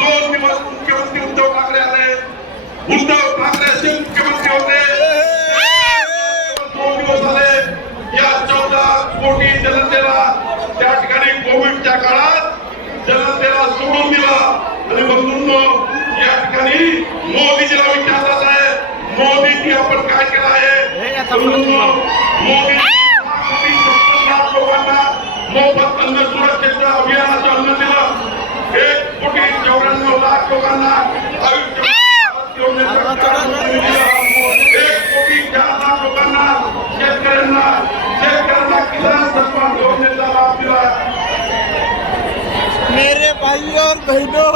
2 दिवस मुख्यमंत्री उद्धव ठाकरे आले. उद्धव ठाकरे असे मुख्यमंत्री होते. 2 दिवस आले. या 14 कोटी जनतेला त्या ठिकाणी कोविडच्या काळात जनतेला सोडून दिला. आणि बंधूंनो, या ठिकाणी मोदीजीला विचारत आहे, मोदीजी आपण काय केलं आहे? बंधूंनो, मोदी लोकांना मोफत अन्न सुरक्षेचं अभियानाचं अन्न दिलं. 1,94,00,000 लोकांना आयुष्य योजनेचं 1,04,00,000 लोकांना शेतकऱ्यांना किसान सन्मान योजनेचा लाभ दिला. मेरे भाई और बहनों,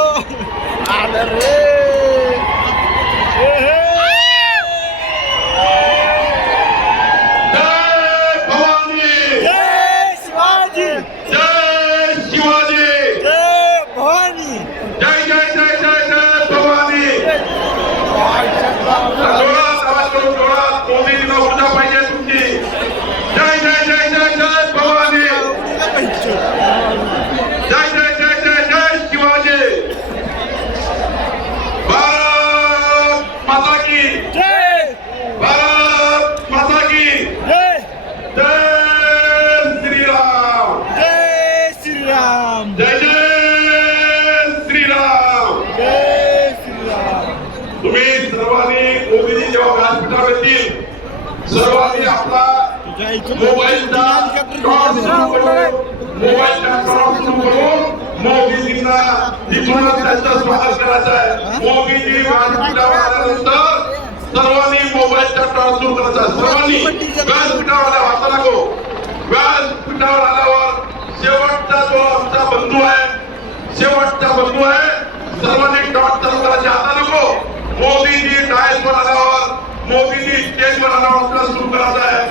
सर्वांनी आपला मोबाईलचा टॉर्च करून मोदीजींना तिथूनच त्यांचं स्वागत करायचं आहे. मोदीजी व्यासपीठावर आल्यानंतर सर्वांनी मोबाईलचा टॉर्च सुरू करायचा आहे. सर्वांनी व्यासपीठावर वाचा नको. व्यासपीठावर आल्यावर शेवटचा जो आमचा बंधू आहे, शेवटचा बंधू आहे, सर्वांनी टॉर्च चालू करायचे. आता नको. मोदीजी डायसवर आल्यावर, मोदीजी स्टेजवर आल्यावर आपल्याला सुरू करायचं आहे.